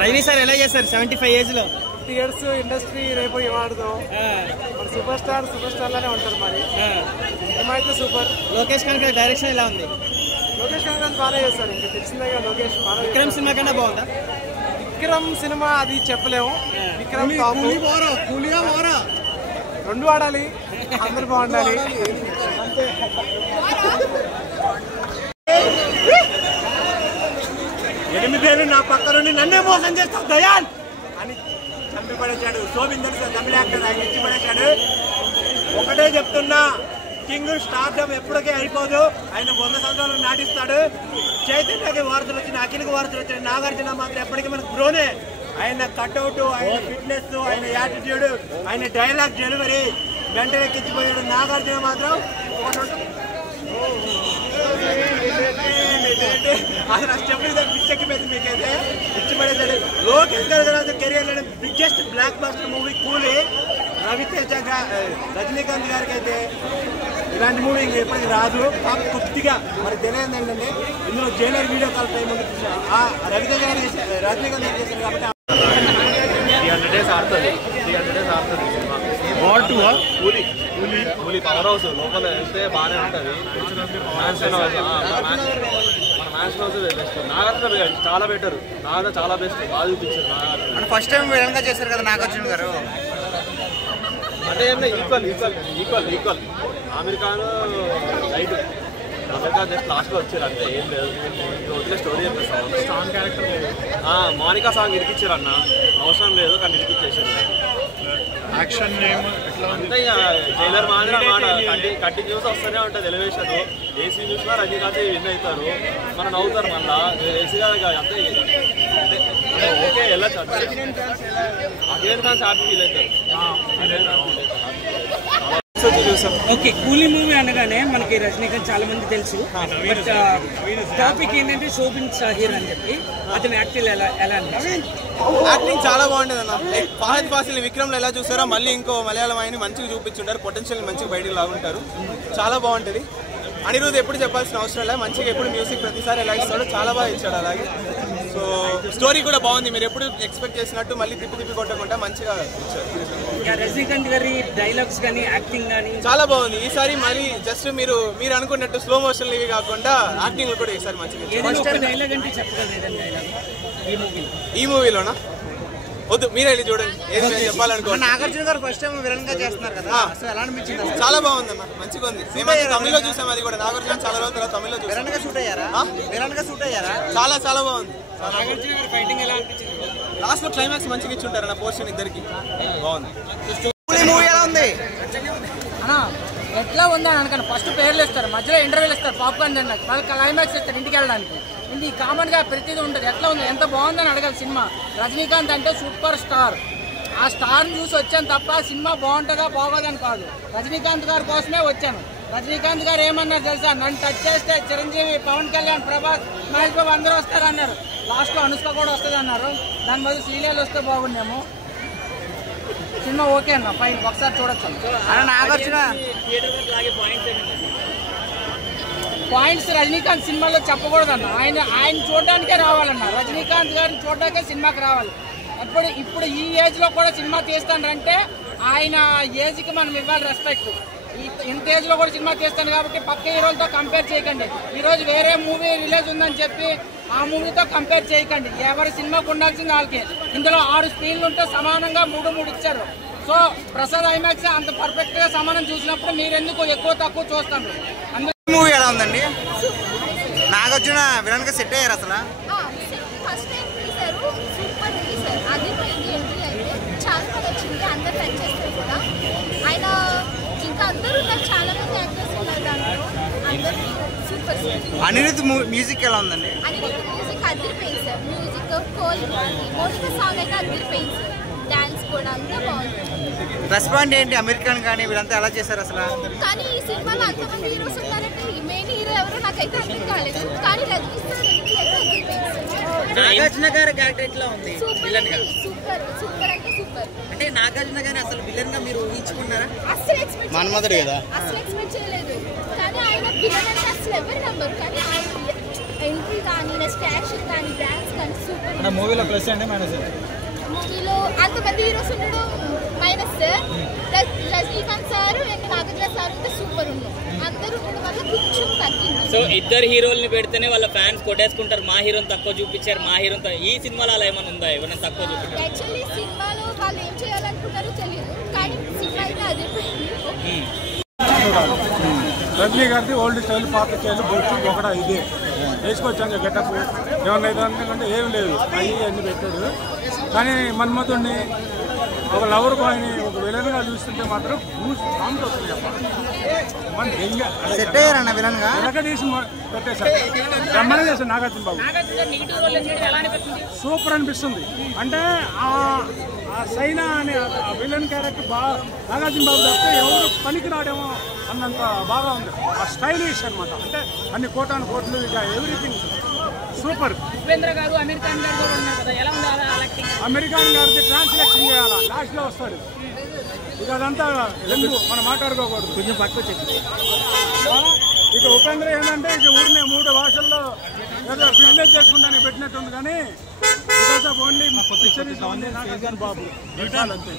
Rajani sir ఎలా చేస్తారు 75 age లో? 50 years ఇండస్ట్రీ రేపు ఇవ్వడదు. మరి సూపర్ స్టార్ లానే ఉంటారు. మరి ఏమైతే సూపర్. లోకేష్ కనకరాజ్ డైరెక్షన్ ఎలా ఉంది? లోకేష్ కనకరాజ్ బాగా చేస్తారు. ఇంకా తెలిసిందే కదా లోకేష్. విక్రమ్ సినిమా కన్నా బాగుందా? విక్రమ్ సినిమా అది చెప్పలేము. విక్రమ్ రెండు ఆడాలి, అందరు బాగుండాలి. ఎనిమిదేళ్ళు నా పక్కనుండి నన్నే మోసం చేస్తావు దయాల్ అని చంపి పడేశాడు. శోభిందర్ తమిళ యాక్టర్ ఆయన ఇచ్చి పడేశాడు. ఒకటే చెప్తున్నా, కింగ్ స్టార్డమ్ ఎప్పటికే అయిపోదు. ఆయన 100 సంవత్సరాలు నాటిస్తాడు. చైతన్యకి వార్తలు వచ్చిన, అఖిల్కి వార్తలు వచ్చిన, నాగార్జున మాత్రం ఎప్పటికీ మనకు బ్రోనే. ఆయన కట్అవుట్, ఆయన ఫిట్నెస్, ఆయన యాటిట్యూడ్, ఆయన డైలాగ్ డెలివరీ వెంటనే ఎక్కించిపోయాడు. నాగార్జున మాత్రం అసలు ఆ స్టెప్ పిచ్చెక్కిపోయింది. మీకైతే ఇచ్చి పడేసాడు. లోకేష్ కనకరాజ్ కెరియర్ లో బిగ్గెస్ట్ బ్లాక్ బస్టర్ మూవీ కూలీ. రవితేజ రజనీకాంత్ గారికి అయితే ఇలాంటి మూవీ ఇంకా ఎప్పటికీ రాదు. కాకపోతే కొద్దిగా మరి తెలియదు ఏంటంటే ఇందులో Jailer video call time Ravi Teja గారు రజనీకాంత్ గారు చేశారు కాబట్టి 300 days ఆడుతుంది. 300 days ఆడుతుంది సినిమా. కూలీ పవర్ హౌస్ లోపల వెళ్తే బాగానే ఉంటుంది. మ్యాన్షన్ హౌస్, మన మ్యాన్షన్ హౌస్ బెస్ట్. నాగార్జున చాలా బెటర్. నాగార్జున చాలా బెస్ట్. బాగా చూపించారు నాగార్జున. ఫస్ట్ టైం విలన్గా చేశారు కదా నాగార్జున గారు. అంటే ఏమన్నా equal Aamir Khan right. America just లాస్ట్లో వచ్చారు అంతే, ఏం లేదు. వదిలే స్టోరీ చెప్పేస్తాం. స్ట్రాంగ్ క్యారెక్టర్ లేదు. మోనికా సాంగ్ ఇరికిచ్చారు అన్న, అవసరం లేదు కానీ ఇరికిచ్చేసారు. యాక్షన్ అంతే ఇక జైలర్ మాదిరి మాట కంటిన్యూస్ వస్తూనే ఉంటుంది. ఎలివేషన్ ఏసీ చూసినా రజనీకాంత్ విన్ అవుతారు. మనం నవ్వుతారు. మళ్ళా ఏసీ కాదు అంతే. ఓకే వెళ్ళచ్చు అంతే. అఖిలేష్ ఖాన్ హ్యాపీ ఫీల్ అవుతారు. ఓకే, కూలీ మూవీ అనగానే మనకి రజనీకాంత్ చాలా మంది తెలుసు. బట్ టాపిక్ ఏంటంటే శోభిన్ సాహిర్ అని చెప్పి అతని యాక్టింగ్ ఎలా యాక్టింగ్ చాలా బాగుంటుంది అన్న. ఫహద్ ఫాసిల్ విక్రమ్ లో ఎలా చూసారో మళ్ళీ ఇంకో మలయాళం ఆయన మంచిగా చూపించుంటారు. పొటెన్షియల్ మంచిగా బయటకు లాగుంటారు. చాలా బాగుంటుంది. అనిరుద్ధ్ ఎప్పుడు చెప్పాల్సిన అవసరం లేదు. మంచిగా ఎప్పుడు మ్యూజిక్ ప్రతిసారి ఎలా ఇస్తాడో చాలా బాగా ఇచ్చాడు. అలాగే సో స్టోరీ కూడా బాగుంది. మీరు ఎప్పుడు ఎక్స్పెక్ట్ చేసినట్టు మళ్ళీ తిప్పి కొట్టకుండా మంచిగా ఇచ్చారు. రజనీకాంత్ గారి డైలాగ్స్ కానీ యాక్టింగ్ కానీ చాలా బాగుంది. ఈసారి మళ్ళీ జస్ట్ మీరు అనుకున్నట్టు స్లో మోషన్ ఇవి కాకుండా యాక్టింగ్ కూడా ఈసారి మంచిగా. డైలాగ్ అంటే చెప్పగలరు ఈ మూవీలోనా? వద్దు, మీరే వెళ్ళి చూడండి. ఏది చెప్పాలనుకో. నాగార్జున గారు ఫస్ట్ టైం విలన్ గా చేస్తున్నారు కదా, ఎలా అనిపించింది? చాలా బాగుందన్న, మంచిగా ఉంది. తమిళ్లో చూసాం అది కూడా. నాగార్జున చాలా రోజుల తర్వాత తమిళ్లో చూసాం. విలన్ గా షూట్ అయ్యారా? చాలా బాగుంది. నాగార్జున గారు ఫైటింగ్ ఎలా అనిపించింది? లాస్ట్ లో క్లైమాక్స్ మంచిగా ఇచ్చుంటారు అన్న పోర్షన్ ఇద్దరికి. బాగుంది. మూవీ ఎలా ఉంది అన్నా? ఎట్లా ఉంది అని అనుకోండి. ఫస్ట్ పేర్లు ఇస్తారు, మధ్యలో ఇంటర్వ్యూలు ఇస్తారు, పాప్కార్న్ తినడానికి, మళ్ళీ క్లైమాక్స్ ఇస్తారు ఇంటికి వెళ్ళడానికి. ఇది కామన్ గా ప్రతిదీ ఉంటుంది. ఎట్లా ఉంది, ఎంత బాగుందని అడగాలి. సినిమా రజనీకాంత్ అంటే సూపర్ స్టార్. ఆ స్టార్ని చూసి వచ్చాను తప్ప సినిమా బాగుంటుందా బాగోదని కాదు. రజనీకాంత్ గారి కోసమే వచ్చాను. రజనీకాంత్ గారు ఏమన్నారు తెలుసా? నన్ను టచ్ చేస్తే చిరంజీవి, పవన్ కళ్యాణ్, ప్రభాస్, మహేష్ బాబు అందరూ వస్తారు అన్నారు. లాస్ట్లో అనుష్క కూడా వస్తుంది అన్నారు. దాని బదులు శ్రీలీల వస్తే బాగుండేమో. సినిమా ఓకే అన్న, ఫైన్, ఒకసారి చూడొచ్చు. నాగార్జున పాయింట్స్ రజనీకాంత్ సినిమాలో చెప్పకూడదన్న. ఆయన చూడడానికే రావాలన్న. రజనీకాంత్ గారిని చూడడానికే సినిమాకి రావాలి. ఇప్పుడు ఈ ఏజ్ లో కూడా సినిమా తీస్తానంటే ఆయన ఏజ్ కి మనం ఇవ్వాలి రెస్పెక్ట్. ఇంత ఏజ్ లో కూడా సినిమా తీస్తాను కాబట్టి పక్క హీరోలతో కంపేర్ చేయకండి. ఈ రోజు వేరే మూవీ రిలీజ్ ఉందని చెప్పి ఆ మూవీతో కంపేర్ చేయకండి. ఎవరి సినిమాకు ఉండాల్సింది వాళ్ళకి. ఇందులో 6 స్క్రీన్లు ఉంటే సమానంగా 3 ఇచ్చారు. సో ప్రసాద్ ఐమాక్స్ అంత పర్ఫెక్ట్ గా సమానం చూసినప్పుడు మీరెందుకు ఎక్కువ తక్కువ చూస్తాను. మూవీ ఎలా ఉందండి? నాగార్జున విలన్ గా సెట్ అయ్యారు అసలు? ఫస్ట్ టైం తీశారు, సూపర్ తీశారు. అదిపోయింది ఎంట్రీ అయితే చాలా బాగా వచ్చింది. అందరు టచ్ చేస్తారు కూడా. ఆయన ఇంకా అందరూ నాకు చాలా మంది యాక్టర్స్ ఉన్నారు దాంట్లో. అందరూ సూపర్. అనిరుద్ధ్ మ్యూజిక్ ఎలా ఉందండి? అనిరుద్ధ్ మ్యూజిక్ అదిరిపోయింది సార్. మ్యూజిక్ కోల్ మోనికా సాంగ్ అయితే అదిరిపోయింది సార్. డాన్స్ కూడా అంతా బాగుంది. రెస్పాండ్ ఏంటి? అమెరికన్ కానీ వీళ్ళంతా ఎలా చేశారు అసలు? కానీ ఈ సినిమాలో అంతమంది హీరోస్ ఉన్నారంటే మెయిన్ హీరో ఎవరో నాకైతే అర్థం కాలేదు. కానీ నాగార్జున గారి క్యారెక్టర్ ఎట్లా ఉంది? సూపర్ అంటే సూపర్. అంటే నాగార్జున గారిని అసలు విలన్ గా మీరు ఊహించుకున్నారా? అసలు ఎక్స్పెక్ట్ చేయలేదు. కానీ ఆయన విలన్ అంటే అసలు ఎవరు నమ్మరు. కానీ ఆయన ఎంట్రీ కానీ స్టాచ్యూ కానీ డాన్స్ కానీ సూపర్. మూవీలో ప్లస్ అంటే మైనస్? మూవీలో అంతమంది హీరోస్ ఉండడం minus sir. Rajinikanth sir and Nagarjuna sir ఉంటే సూపర్ ఉన్నాం. అందరూ ఉండడం వల్ల కొంచెం తగ్గింది. సో ఇద్దరు హీరోల్ని పెడితేనే వాళ్ళ ఫ్యాన్స్ కొట్టేసుకుంటారు, మా హీరోని తక్కువ చూపించారు, మా హీరోని ఈ సినిమాలో అలా ఏమైనా ఉందా, ఎవరైనా తక్కువ చూపించారు? యాక్చువల్లీ సినిమాలో వాళ్ళు ఏం చేయాలనుకున్నారో తెలియదు, కానీ సినిమా అయితే అదిరిపోయింది. రజనీ గారిది ఓల్డ్ స్టైల్ పాత స్టైల్ బొచ్చు ఒకట ఇదే వేసుకొచ్చాను గెటప్ ఏమన్నా ఇదంటే ఏం లేదు అన్ని పెట్టాడు. కానీ మన్మధుడిని ఒక లవర్ బాయ్ని ఒక విలన్గా చూస్తుంటే మాత్రం కామెంట్ వస్తుంది మన సెట్ అయ్యారన్న విలన్ గా తీసి పెట్టేశారు. బ్రహ్మణ చేశారు నాగార్జున బాబు. సూపర్ అనిపిస్తుంది. అంటే ఆ సైనా అనే విలన్ క్యారెక్టర్ బాగా నాగార్జున బాబు చెప్తే ఎవరు పనికి రాడేమో అన్నంత బాగా ఉంది. ఆ స్టైలిష్ అనమాట. అంటే అన్ని కోటాను కోట్లు ఇక ఎవ్రీథింగ్ సూపర్. అమెరికన్ గారికి ట్రాన్స్లేషన్ చేయాలా, లాస్ట్లో వస్తాడు. ఇక అదంతా ఎందుకు మనం మాట్లాడుకోకూడదు, కొంచెం పక్క వచ్చేసి. ఇక ఉపేంద్ర ఏంటంటే ఇక ఊరిని 3 భాషల్లో ఏదో బిజినెస్ చేసుకుంటానికి పెట్టినట్టుంది. కానీ బికాస్ ఆఫ్ ఓన్లీ పిక్చర్ బాబు అంతే.